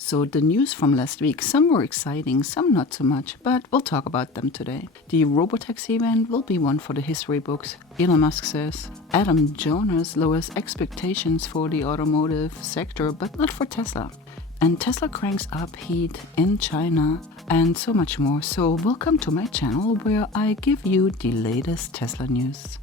So the news from last week, some were exciting, some not so much, but we'll talk about them today. The RoboTaxi event will be one for the history books. Elon Musk says Adam Jonas lowers expectations for the automotive sector, but not for Tesla. And Tesla cranks up heat in China and so much more. So welcome to my channel where I give you the latest Tesla news.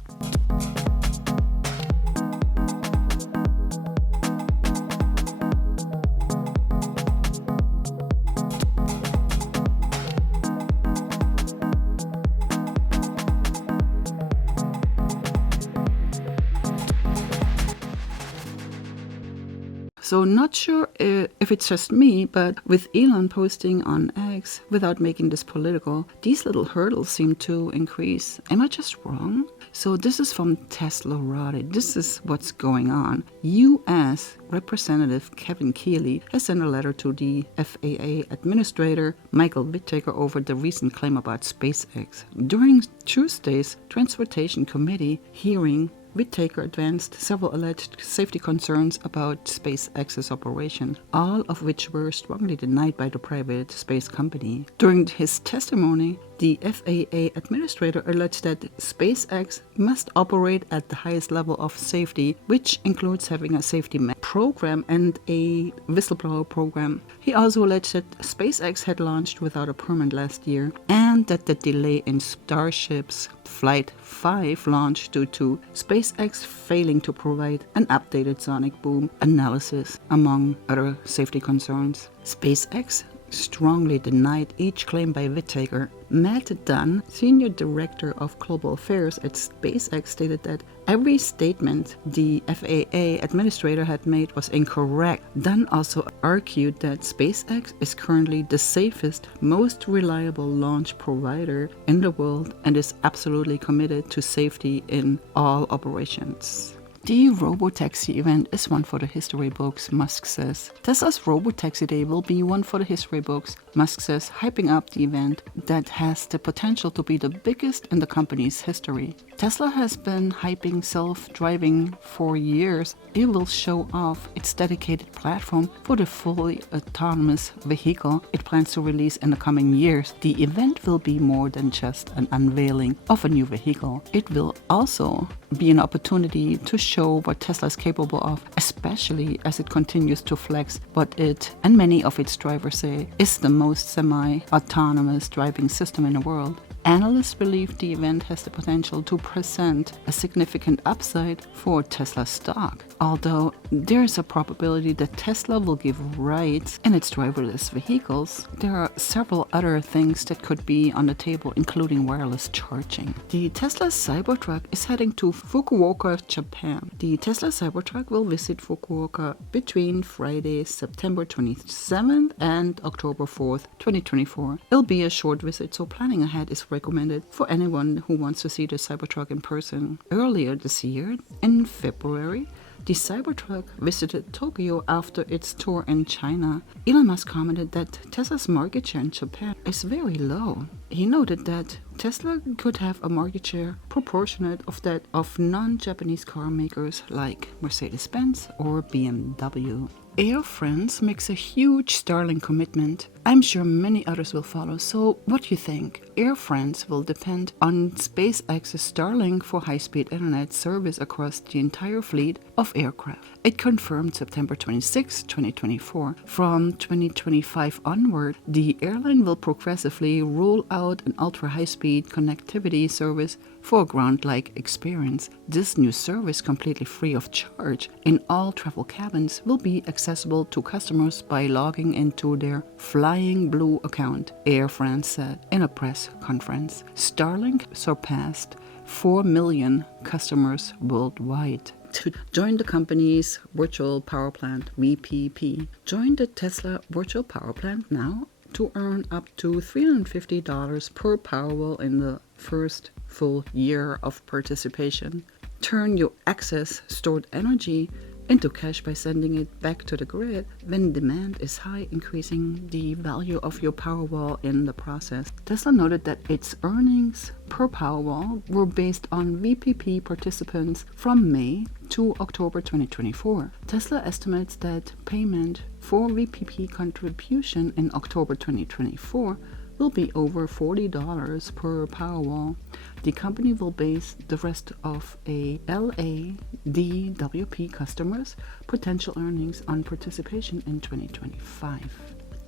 So not sure if it's just me, but with Elon posting on X, without making this political, these little hurdles seem to increase. Am I just wrong? So this is from Teslarati. This is what's going on. U.S. Representative Kevin Keeley has sent a letter to the FAA Administrator Michael Whittaker over the recent claim about SpaceX. During Tuesday's Transportation Committee hearing, Whittaker advanced several alleged safety concerns about SpaceX's operation, all of which were strongly denied by the private space company. During his testimony, the FAA administrator alleged that SpaceX must operate at the highest level of safety, which includes having a safety program and a whistleblower program. He also alleged that SpaceX had launched without a permit last year and that the delay in Starship's Flight 5 launch due to SpaceX failing to provide an updated sonic boom analysis, among other safety concerns. SpaceX strongly denied each claim by Whittaker. Matt Dunn, Senior Director of Global Affairs at SpaceX, stated that every statement the FAA administrator had made was incorrect. Dunn also argued that SpaceX is currently the safest, most reliable launch provider in the world and is absolutely committed to safety in all operations. The RoboTaxi event is one for the history books, Musk says. Tesla's RoboTaxi Day will be one for the history books, Musk says, hyping up the event that has the potential to be the biggest in the company's history. Tesla has been hyping self-driving for years. It will show off its dedicated platform for the fully autonomous vehicle it plans to release in the coming years. The event will be more than just an unveiling of a new vehicle. It will also be an opportunity to show what Tesla is capable of, especially as it continues to flex what it and many of its drivers say is the most semi-autonomous driving system in the world. Analysts believe the event has the potential to present a significant upside for Tesla stock, although there is a probability that Tesla will give rides in its driverless vehicles. There are several other things that could be on the table, including wireless charging. The Tesla Cybertruck is heading to Fukuoka, Japan. The Tesla Cybertruck will visit Fukuoka between Friday, September 27th and October 4th, 2024. It'll be a short visit, so planning ahead is recommended for anyone who wants to see the Cybertruck in person. Earlier this year, in February, the Cybertruck visited Tokyo after its tour in China. Elon Musk commented that Tesla's market share in Japan is very low. He noted that Tesla could have a market share proportionate of that of non-Japanese car makers like Mercedes-Benz or BMW. Air France makes a huge Starlink commitment. I'm sure many others will follow. So what do you think? Air France will depend on SpaceX's Starlink for high-speed internet service across the entire fleet of aircraft. It confirmed September 26, 2024. From 2025 onward, the airline will progressively roll out an ultra-high-speed connectivity service for a ground-like experience. This new service, completely free of charge in all travel cabins, will be accessible to customers by logging into their Flying Blue account, Air France said in a press conference. Starlink surpassed 4 million customers worldwide. To join the company's virtual power plant, VPP. Join the Tesla virtual power plant now to earn up to $350 per Powerwall in the first full year of participation. Turn your excess stored energy into cash by sending it back to the grid when demand is high, increasing the value of your Powerwall in the process. Tesla noted that its earnings per Powerwall were based on VPP participants from May to October 2024. Tesla estimates that payment for VPP contribution in October 2024 will be over $40 per Powerwall. The company will base the rest of a LADWP customers' potential earnings on participation in 2025.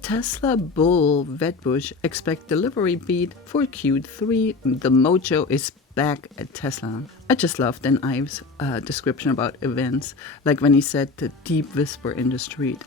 Tesla bull Wedbush expect delivery beat for Q3. The mojo is back at Tesla. I just love Dan Ives' description about events, like when he said the deep whisper in the street.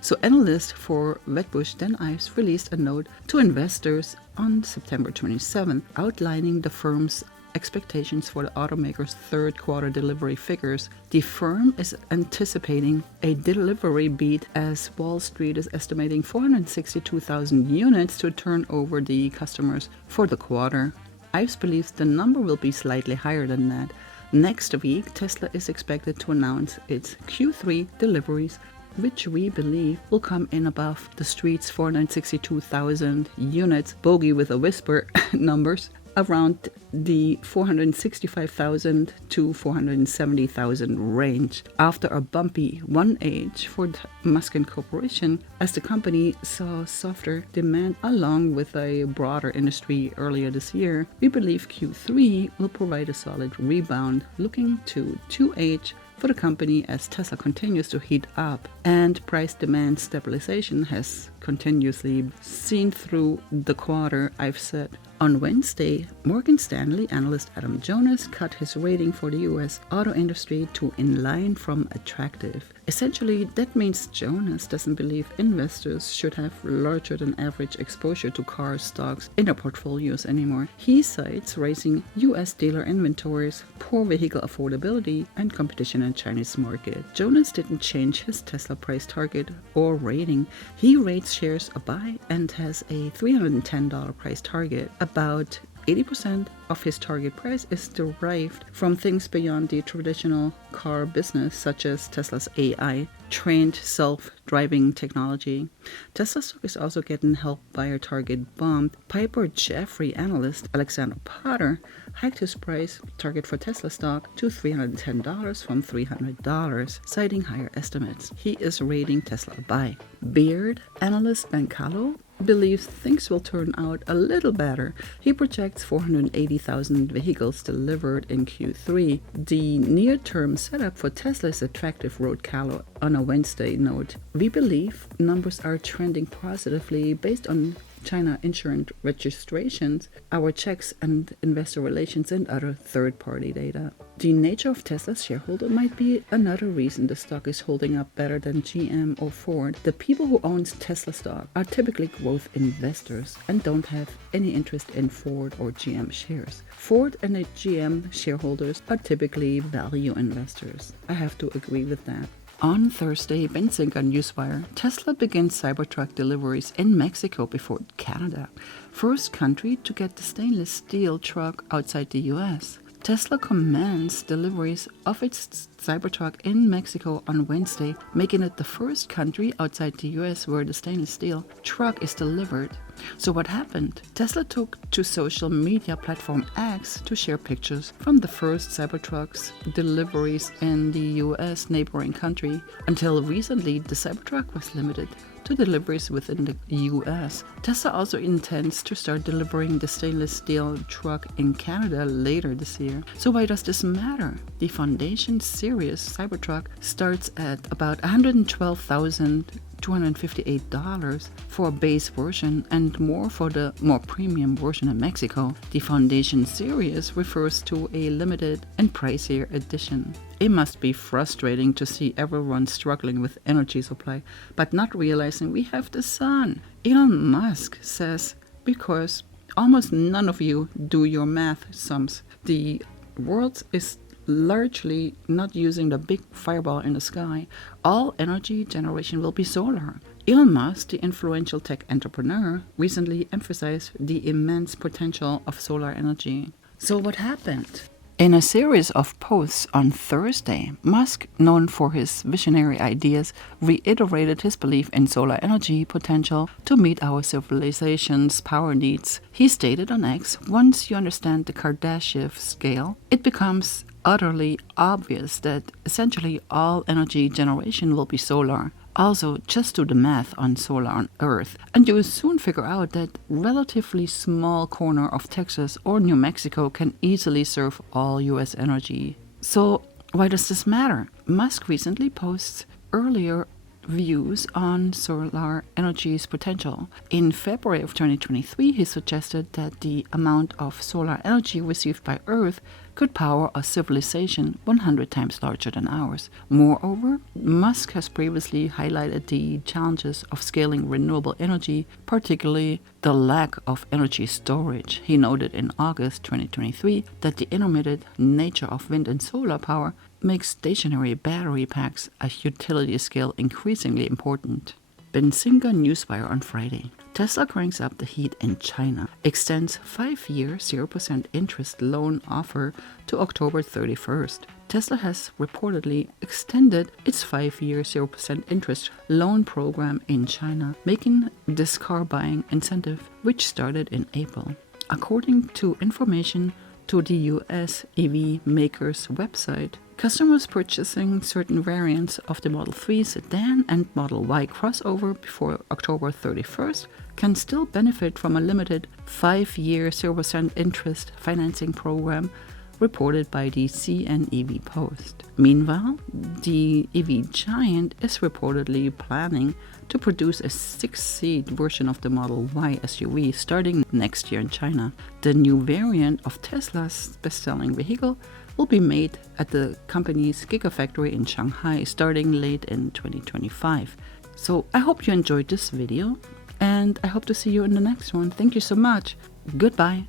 So analyst for Wedbush Dan Ives released a note to investors on September 27, outlining the firm's expectations for the automaker's third quarter delivery figures. The firm is anticipating a delivery beat as Wall Street is estimating 462,000 units to turn over the customers for the quarter. Ives believes the number will be slightly higher than that. Next week, Tesla is expected to announce its Q3 deliveries, which we believe will come in above the Street's 462,000 units, bogey with a whisper numbers, around the 465,000 to 470,000 range, after a bumpy 1H for Musk Corporation, as the company saw softer demand along with a broader industry earlier this year. We believe Q3 will provide a solid rebound, looking to 2H for the company as Tesla continues to heat up and price demand stabilization has continuously seen through the quarter. I've said on Wednesday, Morgan Stanley analyst Adam Jonas cut his rating for the US auto industry to in line from attractive. Essentially, that means Jonas doesn't believe investors should have larger than average exposure to car stocks in their portfolios anymore. He cites rising US dealer inventories, poor vehicle affordability, and competition in the Chinese market. Jonas didn't change his Tesla price target or rating. He rates shares a buy and has a $310 price target. About 80% of his target price is derived from things beyond the traditional car business, such as Tesla's AI-trained self-driving technology. Tesla stock is also getting help by a target bump. Piper Jaffray analyst Alexander Potter hiked his price target for Tesla stock to $310 from $300, citing higher estimates. He is rating Tesla a buy. Beard analyst Ben Callow believes things will turn out a little better. He projects 480,000 vehicles delivered in Q3. The near-term setup for Tesla is attractive, wrote Callow on a Wednesday note. We believe numbers are trending positively based on China insurance registrations, our checks and investor relations, and other third-party data. The nature of Tesla's shareholder might be another reason the stock is holding up better than GM or Ford. The people who own Tesla stock are typically growth investors and don't have any interest in Ford or GM shares. Ford and GM shareholders are typically value investors. I have to agree with that. On Thursday, Benzinga Newswire, Tesla begins Cybertruck deliveries in Mexico before Canada, first country to get the stainless steel truck outside the US. Tesla commenced deliveries of its Cybertruck in Mexico on Wednesday, making it the first country outside the US where the stainless steel truck is delivered. So what happened? Tesla took to social media platform X to share pictures from the first Cybertruck's deliveries in the US neighboring country. Until recently, the Cybertruck was limited to deliveries within the US. Tesla also intends to start delivering the stainless steel truck in Canada later this year. So why does this matter? The Foundation Series Cybertruck starts at about $112,258 for a base version and more for the more premium version in Mexico. The Foundation Series refers to a limited and pricier edition. It must be frustrating to see everyone struggling with energy supply, but not realizing we have the sun. Elon Musk says, because almost none of you do your math sums, the world is largely not using the big fireball in the sky. All energy generation will be solar. Elon Musk, the influential tech entrepreneur, recently emphasized the immense potential of solar energy. So what happened? In a series of posts on Thursday, Musk, known for his visionary ideas, reiterated his belief in solar energy potential to meet our civilization's power needs. He stated on X, "Once you understand the Kardashev scale, it becomes utterly obvious that essentially all energy generation will be solar. Also, just do the math on solar on Earth, and you will soon figure out that relatively small corner of Texas or New Mexico can easily serve all US energy." So, why does this matter? Musk recently posts earlier views on solar energy's potential. In February of 2023, he suggested that the amount of solar energy received by Earth could power a civilization 100 times larger than ours. Moreover, Musk has previously highlighted the challenges of scaling renewable energy, particularly the lack of energy storage. He noted in August 2023 that the intermittent nature of wind and solar power makes stationary battery packs at utility scale increasingly important. Benzinga Newswire on Friday. Tesla cranks up the heat in China, extends 5-year 0% interest loan offer to October 31st. Tesla has reportedly extended its 5-year 0% interest loan program in China, making this car buying incentive, which started in April. According to information to the US EV maker's website, customers purchasing certain variants of the Model 3 sedan and Model Y crossover before October 31st can still benefit from a limited 5-year 0% interest financing program, reported by the CNEV Post. Meanwhile, the EV giant is reportedly planning to produce a 6-seat version of the Model Y SUV starting next year in China. The new variant of Tesla's best-selling vehicle will be made at the company's Gigafactory in Shanghai starting late in 2025. So I hope you enjoyed this video, and I hope to see you in the next one. Thank you so much. Goodbye.